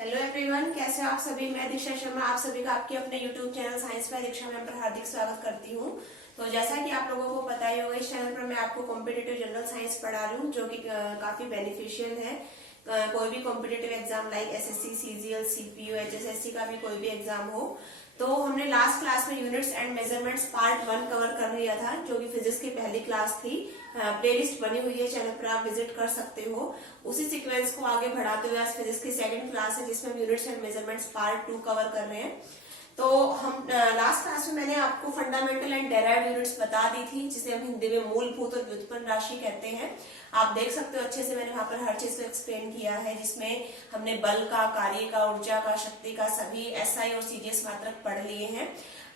Hello everyone, कैसे हो आप सभी। मैं दीक्षा शर्मा आप सभी का आपके अपने यूट्यूब चैनल साइंस बाय दीक्षा में पर हार्दिक स्वागत करती हूँ। तो जैसा कि आप लोगों को पता ही होगा, इस चैनल पर मैं आपको कॉम्पिटिटिव जनरल साइंस पढ़ा रही हूँ, जो कि काफी बेनिफिशियल है। कोई भी competitive exam like SSC, CGL, CPU, HSSC का भी कोई भी एग्जाम हो, तो हमने लास्ट क्लास में units and measurements part 1 cover कर लिया था, जो कि फिजिक्स की पहली क्लास थी। प्लेलिस्ट बनी हुई है चैनल पर, आप विजिट कर सकते हो। उसी सीक्वेंस को आगे बढ़ाते हुए आज फिजिक्स की सेकंड क्लास है, जिसमें हम units and measurements part 2 cover कर रहे हैं। तो हम लास्ट क्लास में मैंने आपको फंडामेंटल एंड डेराइव्ड यूनिट्स बता दी थी, जिसे हम हिंदी में मूलभूत और व्युत्पन्न राशि कहते हैं। आप देख सकते हो अच्छे से मैंने वहां पर हर चीज को एक्सप्लेन किया है, जिसमें हमने बल का, कार्य का, ऊर्जा का, शक्ति का सभी एसआई और सीजीएस मात्रक पढ़ लिए हैं।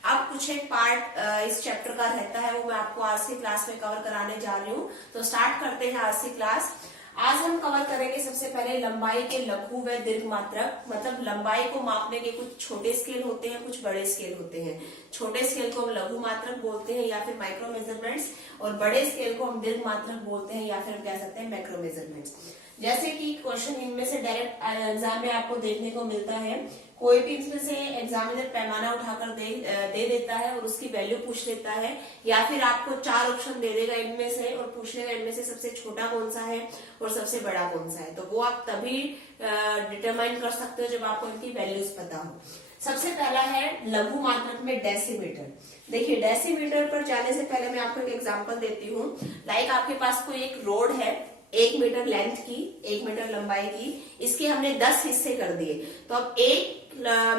अब कुछ एक पार्ट इस चैप्टर का रहता है, वो मैं आपको आज की क्लास में कवर कराने जा रही हूँ। तो स्टार्ट करते हैं आज की क्लास। आज हम कवर करेंगे सबसे पहले लंबाई के लघु व दीर्घ मात्रक। मतलब लंबाई को मापने के कुछ छोटे स्केल होते हैं, कुछ बड़े स्केल होते हैं। छोटे स्केल को हम लघु मात्रक बोलते हैं या फिर माइक्रो मेजरमेंट्स, और बड़े स्केल को हम दीर्घ मात्रक बोलते हैं या फिर हम कह सकते हैं मैक्रो मेजरमेंट्स। जैसे कि क्वेश्चन इनमें से डायरेक्ट एग्जाम में आपको देखने को मिलता है, कोई भी इसमें से एग्जामिनर पैमाना उठाकर दे देता है और उसकी वैल्यू पूछ लेता है, या फिर आपको 4 ऑप्शन दे देगा इनमें से और पूछ लेगा इनमें से सबसे छोटा कौन सा है और सबसे बड़ा कौन सा है। तो वो आप तभी डिटरमाइन कर सकते हो जब आपको इनकी वैल्यूज पता हो। सबसे पहला है लघु मात्रक में डेसीमीटर। देखिए, डेसीमीटर पर जाने से पहले मैं आपको एक एग्जांपल देती हूँ। लाइक आपके पास कोई एक रोड है 1 मीटर लेंथ की, 1 मीटर लंबाई की, इसके हमने 10 हिस्से कर दिए। तो अब 1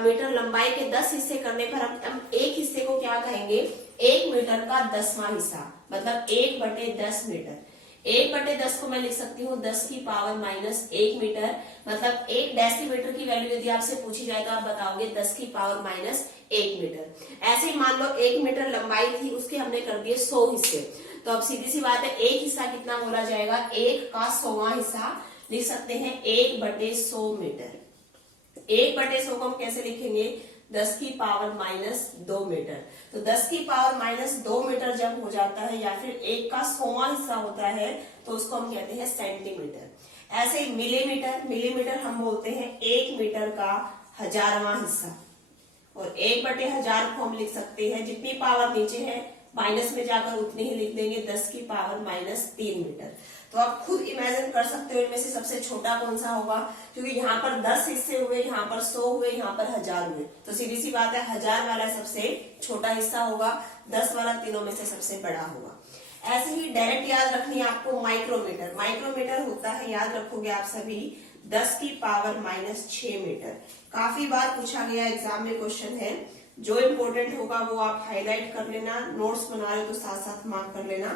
मीटर लंबाई के 10 हिस्से करने पर हम एक हिस्से को क्या कहेंगे, 1 मीटर का 10वां हिस्सा, मतलब 1/10 मीटर। 1/10 को मैं लिख सकती हूँ 10 की पावर -1 मीटर। मतलब 1 डेसीमीटर की वैल्यू यदि आपसे पूछी जाए तो आप बताओगे 10 की पावर -1 मीटर। ऐसे ही मान लो 1 मीटर लंबाई थी, उसके हमने कर दिए 100 हिस्से। तो अब सीधी सी बात है, एक हिस्सा कितना बोला जाएगा, 1 का 100वां हिस्सा लिख सकते हैं 1/100 मीटर। 1/100 को हम कैसे लिखेंगे, 10 की पावर -2 मीटर। तो 10 की पावर -2 मीटर जब हो जाता है या फिर 1 का 100वां हिस्सा होता है तो उसको हम कहते हैं सेंटीमीटर। ऐसे ही मिलीमीटर, मिलीमीटर हम बोलते हैं 1 मीटर का 1000वां हिस्सा। और 1/1000 को हम लिख सकते हैं, जितनी पावर नीचे है माइनस में जाकर उतनी ही लिख देंगे, 10 की पावर -3 मीटर। तो आप खुद इमेजिन कर सकते हो इनमें से सबसे छोटा कौन सा होगा, क्योंकि यहाँ पर 10 हिस्से हुए, यहाँ पर 100 हुए, यहाँ पर 1000 हुए। तो सीधी सी बात है, 1000 वाला सबसे छोटा हिस्सा होगा, 10 वाला तीनों में से सबसे बड़ा होगा। ऐसे ही डायरेक्ट याद रखनी है आपको माइक्रोमीटर। माइक्रोमीटर होता है, याद रखोगे आप सभी, 10 की पावर -6 मीटर। काफी बार पूछा गया एग्जाम में क्वेश्चन है, जो इम्पोर्टेंट होगा वो आप हाईलाइट कर लेना, नोट्स बना रहे हो तो साथ साथ मार्क कर लेना।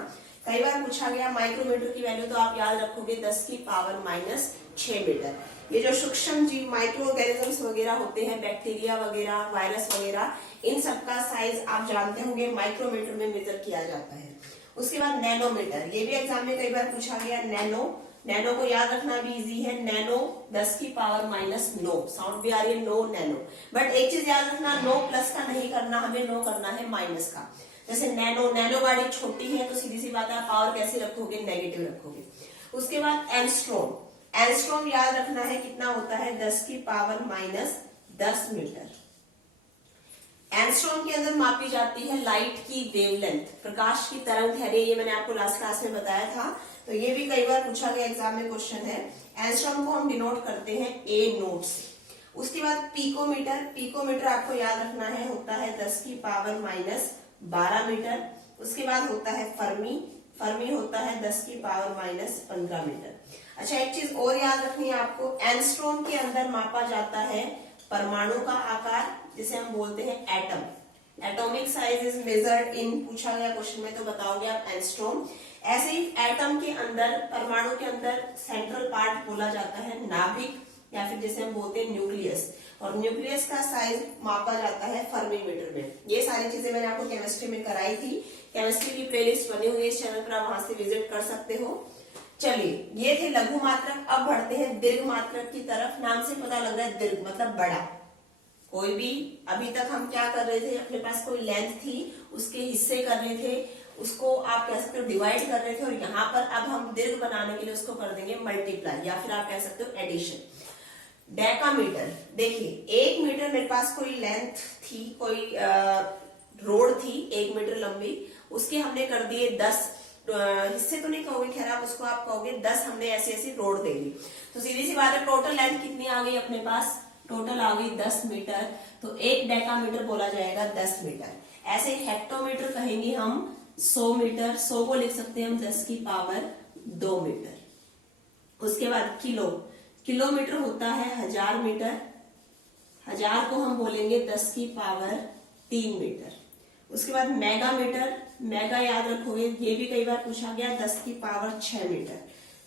कई बार पूछा गया माइक्रोमीटर की वैल्यू, तो आप याद रखोगे 10 की पावर -6 मीटर। ये जो सूक्ष्म जीव माइक्रो ऑर्गेनिजम्स वगैरह होते हैं, बैक्टीरिया वगैरह, वायरस वगैरह, इन सबका साइज आप जानते होंगे माइक्रोमीटर में मेजर किया जाता है। उसके बाद नैनोमीटर, ये भी एग्जाम में कई बार पूछा गया। नैनो को याद रखना भी इजी है, नैनो 10 की पावर -9, साउंड भी आ रही है नो, नैनो। बट एक चीज याद रखना, नो प्लस का नहीं करना, हमें नो करना है माइनस का। जैसे नैनो गाड़ी छोटी है तो सीधी सी बात है, पावर कैसे रखोगे, नेगेटिव रखोगे। उसके बाद एंगस्ट्रॉम, एंगस्ट्रॉम याद रखना है कितना होता है, 10 की पावर -10 मीटर। एंगस्ट्रॉम के अंदर मापी जाती है लाइट की वेवलेंथ, प्रकाश की तरंग दैर्घ्य, ये मैंने आपको लास्ट क्लास में बताया था। तो ये भी कई बार पूछा गया एग्जाम में क्वेश्चन है। एंगस्ट्रॉम को हम डिनोट करते हैं ए नोट से। उसके बाद पिकोमीटर, पिकोमीटर आपको याद रखना है, होता है 10 की पावर -12 मीटर। उसके बाद होता है फर्मी, फर्मी होता है 10 की पावर -15 मीटर। अच्छा, एक चीज और याद रखनी है आपको, एंगस्ट्रॉम के अंदर मापा जाता है परमाणु का आकार, जिसे हम बोलते हैं atom. Atomic size is measured in, पूछा गया क्वेश्चन में तो बताओगे आप एंगस्ट्रॉम। ऐसे ही एटम के अंदर, परमाणु के अंदर सेंट्रल पार्ट बोला जाता है नाभिक, या फिर जैसे हम बोलते हैं न्यूक्लियस। और न्यूक्लियस का साइज मापा जाता है फर्मीमीटर में। ये सारी चीजें मैंने आपको केमिस्ट्री में कराई थी, केमिस्ट्री की प्लेलिस्ट बनी हुई है इस चैनल पर, आप वहां से विजिट कर सकते हो। चलिए, ये थे लघु मात्रक। अब बढ़ते हैं दीर्घ मात्रक की तरफ। नाम से पता लग रहा है दीर्घ मतलब बड़ा। कोई भी, अभी तक हम क्या कर रहे थे, अपने पास कोई लेंथ थी, उसके हिस्से कर रहे थे, उसको आप कह सकते हो डिवाइड कर रहे थे, और यहाँ पर अब हम दीर्घ बनाने के लिए उसको कर देंगे मल्टीप्लाई, या फिर आप कह सकते हो एडिशन। डेकामीटर, देखिए 1 मीटर मेरे पास कोई लेंथ थी, कोई रोड थी 1 मीटर लंबी, उसके हमने कर दिए 10 हिस्से, तो नहीं कहोगे, खैर आप उसको आप कहोगे 10 हमने ऐसी ऐसी रोड दे दी। तो सीधी सी बात है, टोटल लेंथ कितनी आ गई अपने पास, टोटल आ गई 10 मीटर। तो 1 डेकामीटर बोला जाएगा 10 मीटर। ऐसे हेक्टोमीटर कहेंगे हम 100 मीटर, 100 को लिख सकते हैं हम 10 की पावर 2 मीटर। उसके बाद किलोमीटर होता है 1000 मीटर, 1000 को हम बोलेंगे 10 की पावर 3 मीटर। उसके बाद मेगामीटर, मेगा याद रखोगे, ये भी कई बार पूछा गया, 10 की पावर 6 मीटर।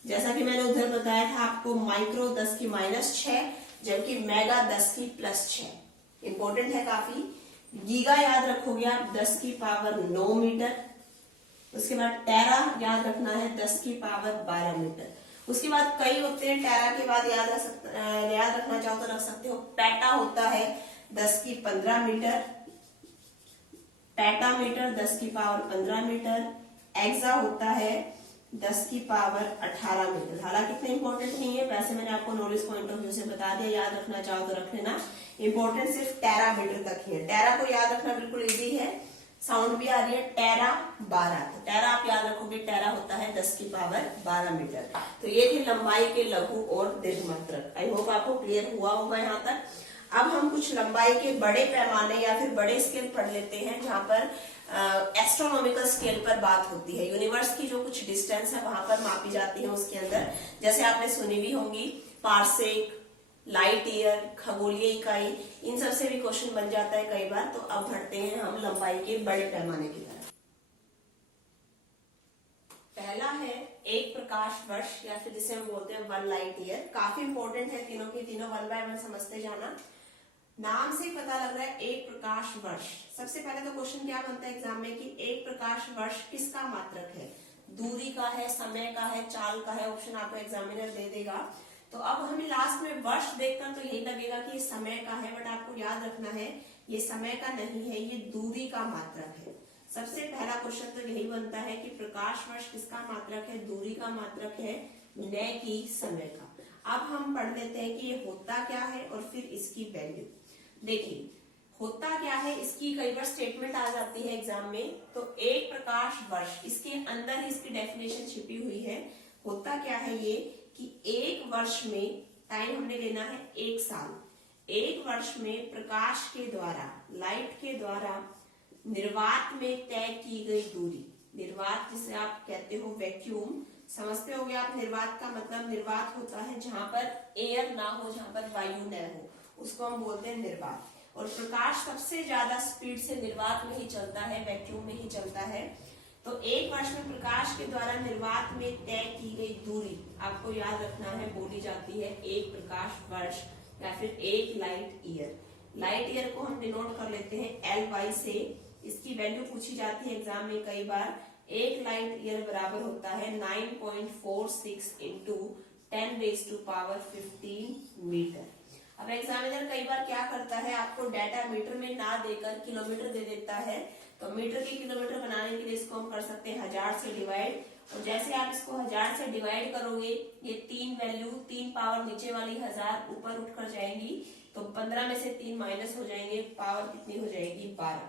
जैसा कि मैंने उधर बताया था आपको, माइक्रो 10 की -6, जबकि मेगा 10 की +6, इंपॉर्टेंट है काफी। गीगा याद रखोगे आप 10 की पावर 9 मीटर। उसके बाद टेरा याद रखना है 10 की पावर 12 मीटर। उसके बाद कई होते हैं, टेरा के बाद याद रखना चाहो तो रख सकते हो, पेटा होता है 10 की 15 मीटर, पेटामीटर 10 की पावर 15 मीटर। एक्सा होता है 10 की पावर 18 मीटर। हालांकि इतना इंपॉर्टेंट नहीं है, वैसे मैंने आपको नॉलेज पॉइंट ऑफ व्यू से बता दिया, याद रखना चाहो तो रख लेना। इंपॉर्टेंट सिर्फ टेरामीटर तक ही है। टेरा को याद रखना बिल्कुल इजी है, साउंड भी आ रही है, टेरा 12। तो टेरा आप याद रखोगे, टेरा होता है 10 की पावर 12 मीटर। तो ये थे लंबाई के लघु और दीर्घ मात्रक। आई होप आपको क्लियर हुआ होगा यहाँ तक। अब हम कुछ लंबाई के बड़े पैमाने या फिर बड़े स्केल पढ़ लेते हैं, जहां पर एस्ट्रोनॉमिकल स्केल पर बात होती है। यूनिवर्स की जो कुछ डिस्टेंस है वहां पर मापी जाती है उसके अंदर। जैसे आपने सुनी भी होंगी, पारसेक, लाइट ईयर, खगोलीय इकाई, इन सब से भी क्वेश्चन बन जाता है कई बार। तो अब बढ़ते हैं हम लंबाई के बड़े पैमाने की तरफ। पहला है 1 प्रकाश वर्ष, या फिर जिसे हम बोलते हैं 1 लाइट ईयर। काफी इंपॉर्टेंट है, तीनों के तीनों 1 बाय 1 समझते जाना। नाम से पता लग रहा है 1 प्रकाश वर्ष। सबसे पहले तो क्वेश्चन क्या बनता है एग्जाम में कि 1 प्रकाश वर्ष किसका मात्रक है, दूरी का है, समय का है, चाल का है, ऑप्शन आपको एग्जामिनर दे देगा। तो अब हमें लास्ट में वर्ष देखकर तो यही लगेगा कि ये समय का है, बट आपको याद रखना है ये समय का नहीं है, ये दूरी का मात्रक है। सबसे पहला क्वेश्चन तो यही बनता है कि प्रकाश वर्ष किसका मात्रक है, दूरी का मात्रक है, न कि समय का। अब हम पढ़ लेते हैं कि ये होता क्या है और फिर इसकी वैल्यू। देखिए होता क्या है, इसकी कई बार स्टेटमेंट आ जाती है एग्जाम में। तो 1 प्रकाश वर्ष, इसके अंदर ही इसकी डेफिनेशन छिपी हुई है। होता क्या है ये कि 1 वर्ष में टाइम हमने लेना है 1 साल। 1 वर्ष में प्रकाश के द्वारा, लाइट के द्वारा निर्वात में तय की गई दूरी, निर्वात जिसे आप कहते हो वैक्यूम, समझते होगे आप। निर्वात का मतलब, निर्वात होता है जहां पर एयर ना हो, जहां पर वायु न हो, उसको हम बोलते हैं निर्वात। और प्रकाश सबसे ज्यादा स्पीड से निर्वात में ही चलता है, वैक्यूम में ही चलता है। तो 1 वर्ष में प्रकाश के द्वारा निर्वात में तय की गई दूरी आपको याद रखना है, बोली जाती है 1 प्रकाश वर्ष या फिर 1 लाइट ईयर। लाइट ईयर को हम डिनोट कर लेते हैं LY से। इसकी वैल्यू पूछी जाती है एग्जाम में कई बार। 1 लाइट ईयर बराबर होता है 9.46 इंटू 10⁻15 मीटर। अब एग्जामिनर कई बार क्या करता है, आपको डाटा मीटर में ना देकर किलोमीटर दे देता है। तो मीटर की किलोमीटर बनाने के लिए इसको हम कर सकते हैं 1000 से डिवाइड। और जैसे आप इसको 1000 से डिवाइड करोगे, ये 3 वैल्यू, 3 पावर नीचे वाली 1000 ऊपर उठकर जाएंगी, तो 15 में से 3 माइनस हो जाएंगे, पावर कितनी हो जाएगी 12।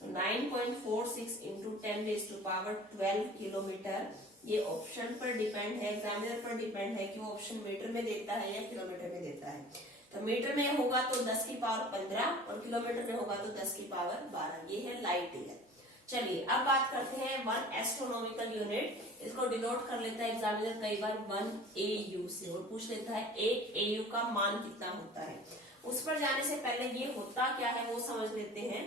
तो 9.46 इंटू 10⁻12 किलोमीटर। ये ऑप्शन पर डिपेंड है, एग्जामिनर पर डिपेंड है कि वो ऑप्शन मीटर में देता है या किलोमीटर में देता है। तो मीटर में होगा तो 10 की पावर 15 और किलोमीटर में होगा तो 10 की पावर 12। ये है लाइट ईयर। चलिए अब बात करते हैं 1 एस्ट्रोनॉमिकल यूनिट। इसको डिनोट कर लेता है एग्जामिनर कई बार 1 AU से, और पूछ लेता है 1 AU का मान कितना होता है। उस पर जाने से पहले ये होता क्या है वो समझ लेते हैं।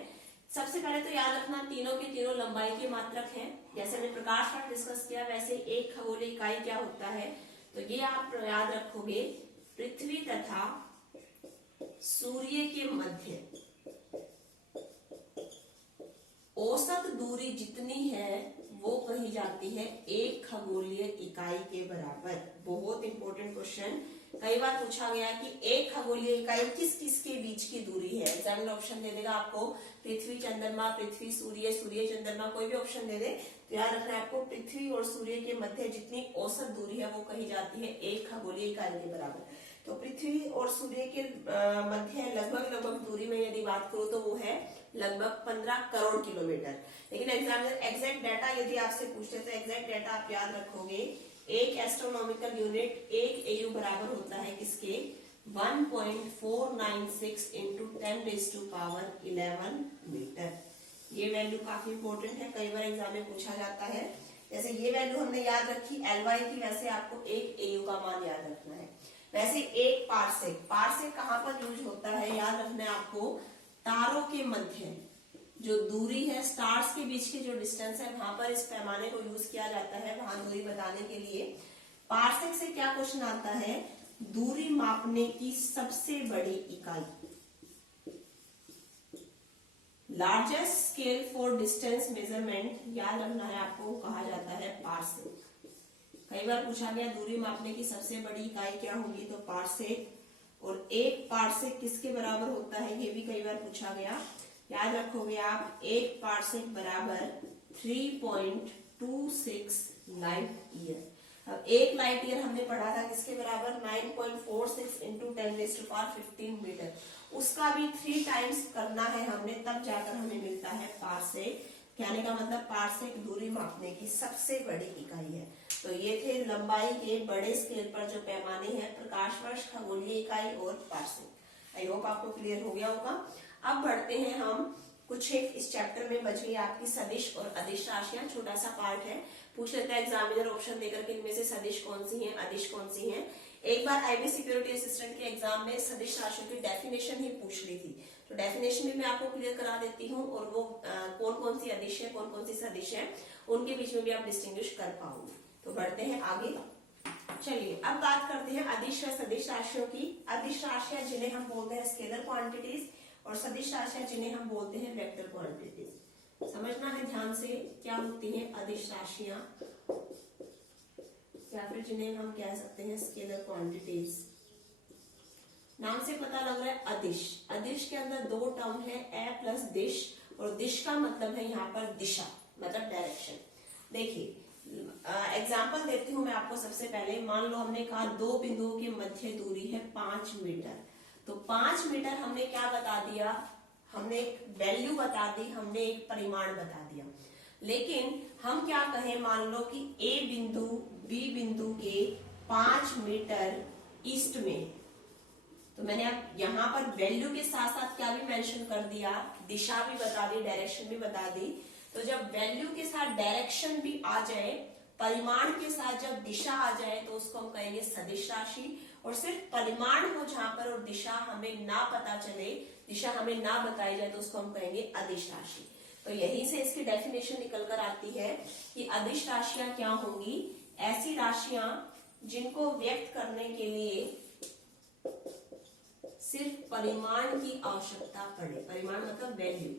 सबसे पहले तो याद रखना तीनों के तीनों लंबाई के मात्रक हैं। जैसे हमने प्रकाश वर्ष डिस्कस किया, वैसे एक खगोलीय इकाई क्या होता है, तो ये आप याद रखोगे, पृथ्वी तथा सूर्य के मध्य औसत दूरी जितनी है वो कही जाती है 1 खगोलीय इकाई के बराबर। बहुत इंपॉर्टेंट क्वेश्चन, कई बार पूछा गया कि 1 खगोलीय इकाई किस किस के बीच की दूरी है। एग्जामिनर ऑप्शन दे देगा आपको, पृथ्वी चंद्रमा, पृथ्वी सूर्य, सूर्य चंद्रमा, कोई भी ऑप्शन दे दे तो याद रखना है आपको, पृथ्वी और सूर्य के मध्य जितनी औसत दूरी है वो कही जाती है 1 खगोलीय इकाई के बराबर। तो तो पृथ्वी और सूर्य के मध्य लगभग दूरी में यदि बात करूं तो वो है लगभग 15 करोड़ किलोमीटर। लेकिन एग्जामिनर एग्जैक्ट डाटा यदि आपसे पूछते तो एग्जैक्ट डाटा आप याद रखोगे, एक एस्ट्रोनॉमिकल यूनिट एक एयू बराबर होता है किसके 1.496 इंटू 10⁻11 मीटर। ये वैल्यू काफी इंपॉर्टेंट है, कई बार एग्जाम में पूछा जाता है। जैसे ये वैल्यू हमने याद रखी एलवाई की, वैसे आपको एक एयू का मान याद रखना है। वैसे एक पार्सेक, पार्सेक कहाँ पर यूज होता है याद रखना है आपको, तारों के मध्य जो दूरी है, स्टार्स के बीच के जो डिस्टेंस है वहां पर इस पैमाने को यूज किया जाता है वहां दूरी बताने के लिए। पार्सेक से क्या क्वेश्चन आता है, दूरी मापने की सबसे बड़ी इकाई, largest scale for distance measurement, याद रखना है आपको, कहा जाता है पार्सेक। कई बार पूछा गया दूरी मापने की सबसे बड़ी इकाई क्या होगी, तो पार्सेक। और एक पार्सेक किसके बराबर होता है ये भी कई बार पूछा गया, याद रखोगे आप, एक पार्सेक बराबर 3.26 लाइट ईयर। अब एक लाइट ईयर हमने पढ़ा था किसके बराबर, 9.46 इंटू 10⁻15 मीटर। उसका भी 3 टाइम्स करना है हमने, तब जाकर हमें मिलता है पार्सेक। कहने का मतलब पार्सेक दूरी मापने की सबसे बड़ी इकाई है। तो ये थे लंबाई के बड़े स्केल पर जो पैमाने हैं, प्रकाश वर्ष, खगोलीय इकाई और पार्सेक। आई होप आपको क्लियर हो गया होगा। अब बढ़ते हैं हम कुछ एक, इस चैप्टर में बच गई आपकी सदिश और अदिश राशियां, छोटा सा पार्ट है, पूछ लेता है एग्जामिनर ऑप्शन देकर के इनमें से सदिश कौन सी है, अदिश कौन सी है। एक बार आईबी सिक्योरिटी असिस्टेंट के एग्जाम में सदिश राशियों की डेफिनेशन ही पूछ ली थी, तो डेफिनेशन भी मैं आपको क्लियर करा देती हूँ, और वो कौन कौन सी अदिश है, कौन कौन सी सदिश है, उनके बीच में भी आप डिस्टिंग्विश कर पाओगे। तो बढ़ते हैं आगे। चलिए अब बात करते हैं अदिश व सदिश राशियों की। अदिश राशियां जिन्हें हम बोलते हैं स्केलर क्वांटिटीज, और सदिश राशियां जिन्हें हम बोलते हैं वेक्टर क्वांटिटीज। समझना है ध्यान से क्या होती हैं अदिश राशियां, या फिर जिन्हें हम कह सकते हैं स्केलर क्वांटिटीज। नाम से पता लग रहा है अदिश, अदिश के अंदर 2 टर्म है, ए प्लस दिश, और दिश का मतलब है यहाँ पर दिशा, मतलब डायरेक्शन। देखिए एग्जाम्पल देती हूँ मैं आपको। सबसे पहले मान लो हमने कहा 2 बिंदुओं के मध्य दूरी है 5 मीटर, तो 5 मीटर हमने क्या बता दिया, हमने एक वैल्यू बता दी, हमने एक परिमाण बता दिया। लेकिन हम क्या कहें, मान लो कि ए बिंदु बी बिंदु के 5 मीटर ईस्ट में, तो मैंने अब यहाँ पर वैल्यू के साथ साथ क्या भी मेंशन कर दिया, दिशा भी बता दी, डायरेक्शन भी बता दी। तो जब वैल्यू के साथ डायरेक्शन भी आ जाए, परिमाण के साथ जब दिशा आ जाए, तो उसको हम कहेंगे सदिश राशि। और सिर्फ परिमाण हो जहां पर और दिशा हमें ना पता चले, दिशा हमें ना बताई जाए, तो उसको हम कहेंगे अदिश राशि। तो यहीं से इसकी डेफिनेशन निकल कर आती है कि अदिश राशियां क्या होंगी, ऐसी राशियां जिनको व्यक्त करने के लिए सिर्फ परिमाण की आवश्यकता पड़े, परिमाण मतलब वैल्यू,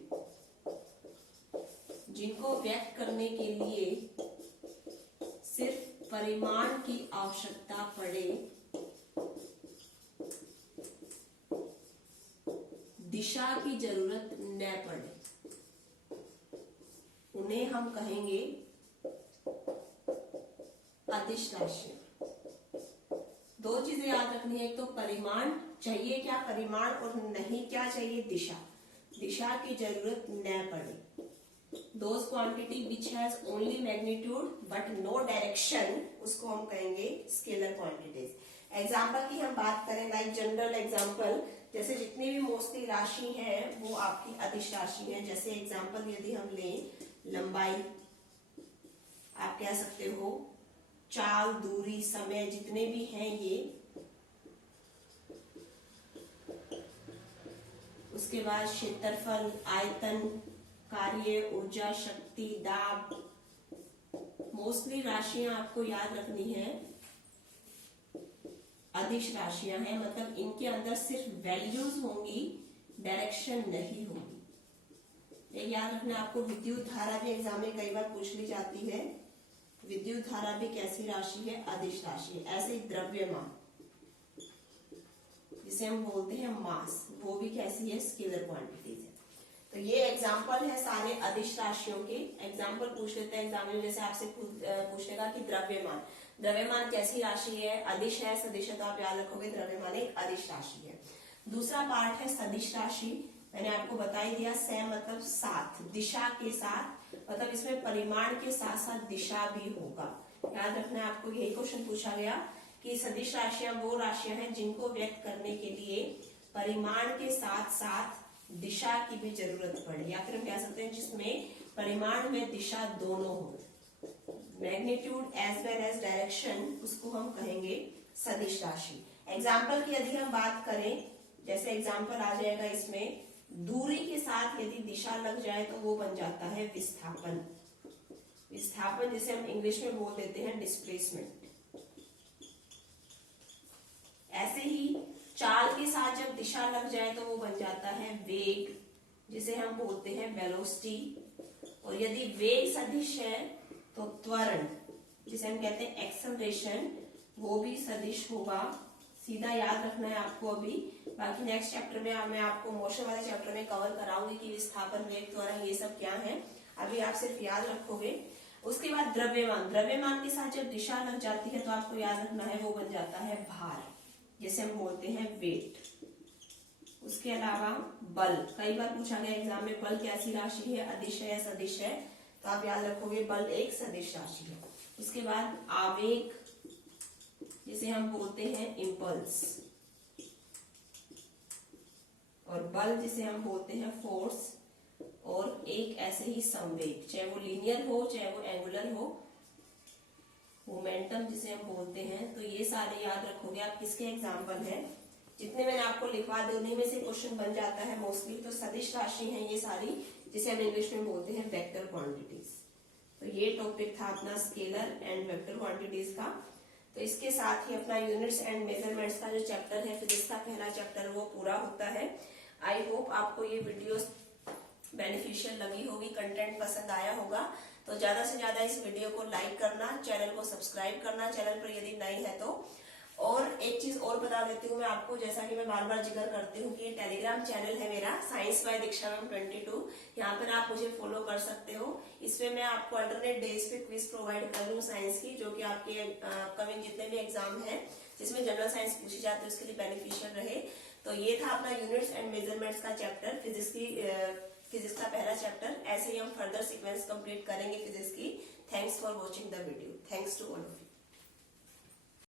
जिनको व्यक्त करने के लिए सिर्फ परिमाण की आवश्यकता पड़े, दिशा की जरूरत न पड़े, उन्हें हम कहेंगे अदिश राशि। 2 चीजें याद रखनी है, एक तो परिमाण चाहिए, क्या परिमाण, और नहीं क्या चाहिए, दिशा, दिशा की जरूरत न पड़े। Those quantity which has only magnitude but no direction, उसको हम कहेंगे स्केलर क्वांटिटीज। एग्जाम्पल की हम बात करें, लाइक जनरल एग्जाम्पल, जैसे जितनी भी मोस्टली राशि है वो आपकी अदिश राशि है। जैसे एग्जाम्पल यदि हम लें, लंबाई, आप कह सकते हो चाल, दूरी, समय, जितने भी हैं ये, उसके बाद क्षेत्रफल, आयतन, कार्य, ऊर्जा, शक्ति, दाब, मोस्टली राशियां आपको याद रखनी है अदिश राशियां हैं, मतलब इनके अंदर सिर्फ वैल्यूज होंगी, डायरेक्शन नहीं होगी। ये याद रखना आपको। विद्युत धारा भी एग्जाम में कई बार पूछ ली जाती है, विद्युत धारा भी कैसी राशि है, अदिश राशि है। ऐसे द्रव्यमान जिसे हम बोलते हैं मास, वो भी कैसी है, स्केलर क्वांटिटीज है। तो ये एग्जाम्पल है सारे अदिश राशियों के। एग्जाम्पल पूछ लेते हैं एग्जाम में, जैसे आपसे पूछेगा कि द्रव्यमान, द्रव्यमान कैसी राशि है? अदिश है, सदिश है, तो आप याद रखोगे द्रव्यमान एक अदिश राशि है। दूसरा पार्ट है सदिश राशि। मैंने आपको बता ही दिया, सह मतलब साथ, दिशा के साथ, मतलब इसमें परिमाण के साथ साथ दिशा भी होगा। याद रखना है आपको, यही क्वेश्चन पूछा गया कि सदिश राशियां वो राशियां हैं जिनको व्यक्त करने के लिए परिमाण के साथ साथ दिशा की भी जरूरत पड़े, या फिर हम कह सकते हैं जिसमें परिमाण में दिशा दोनों हो, magnitude as well as direction, उसको हम कहेंगे सदिश राशि। एग्जाम्पल की यदि हम बात करें, जैसे एग्जाम्पल आ जाएगा इसमें, दूरी के साथ यदि दिशा लग जाए तो वो बन जाता है विस्थापन। विस्थापन जिसे हम इंग्लिश में बोल देते हैं डिस्प्लेसमेंट। ऐसे ही चाल के साथ जब दिशा लग जाए तो वो बन जाता है वेग, जिसे हम बोलते हैं वेलोसिटी। और यदि वेग सदिश है तो त्वरण, जिसे हम कहते हैं एक्सेलरेशन, वो भी सदिश होगा। सीधा याद रखना है आपको अभी, बाकी नेक्स्ट चैप्टर में मैं आपको मोशन वाले चैप्टर में कवर कराऊंगी कि विस्थापन, वेग, त्वरण ये सब क्या है। अभी आप सिर्फ याद रखोगे। उसके बाद द्रव्यमान, द्रव्यमान के साथ जब दिशा लग जाती है तो आपको याद रखना है वो बन जाता है भार, जिसे हम बोलते हैं वेट। उसके अलावा बल, कई बार पूछा गया एग्जाम में, बल कैसी राशि है? अदिश है या सदिश है? तो आप याद रखोगे बल एक सदिश राशि है। उसके बाद आवेग, जिसे हम बोलते हैं इम्पल्स, और बल जिसे हम बोलते हैं फोर्स, और एक ऐसे ही संवेग, चाहे वो लीनियर हो चाहे वो एंगुलर हो, मोमेंटम जिसे हम बोलते हैं। तो ये सारे याद रखोगे आप, किसके एग्जाम्पल है? जितने मैंने आपको लिखवा दिए उन्हीं में से क्वेश्चन बन जाता है मोस्टली। तो सदिश राशि है ये सारी, जिसे हम इंग्लिश में बोलते हैं वेक्टर क्वांटिटीज। तो ये टॉपिक था अपना स्केलर एंड वेक्टर क्वांटिटीज का। तो इसके साथ ही अपना यूनिट्स एंड मेजरमेंट्स का जो चैप्टर है, फिजिक्स का पहला चैप्टर, वो पूरा होता है। आई होप आपको ये वीडियोस बेनिफिशियल लगी होगी, कंटेंट पसंद आया होगा। तो ज्यादा से ज्यादा इस वीडियो को लाइक करना, चैनल को सब्सक्राइब करना चैनल पर यदि नई है तो। और एक चीज और बता देती हूँ मैं आपको, जैसा कि मैं बार बार जिक्र करती हूँ कि टेलीग्राम चैनल है मेरा, साइंस बाय दीक्षा मैम 22। यहाँ पर आप मुझे फॉलो कर सकते हो। इसमें मैं आपको अल्टरनेट डेज पे क्विज प्रोवाइड कर रही हूँ साइंस की, जो कि आपके अपकमिंग जितने भी एग्जाम है जिसमें जनरल साइंस पूछी जाती है उसके लिए बेनिफिशियल रहे। तो ये था अपना यूनिट्स एंड मेजरमेंट्स का चैप्टर, फिजिक्स का पहला चैप्टर। ऐसे ही हम फर्दर सीक्वेंस कंप्लीट करेंगे फिजिक्स की। Thanks for watching the video. Thanks to all of you.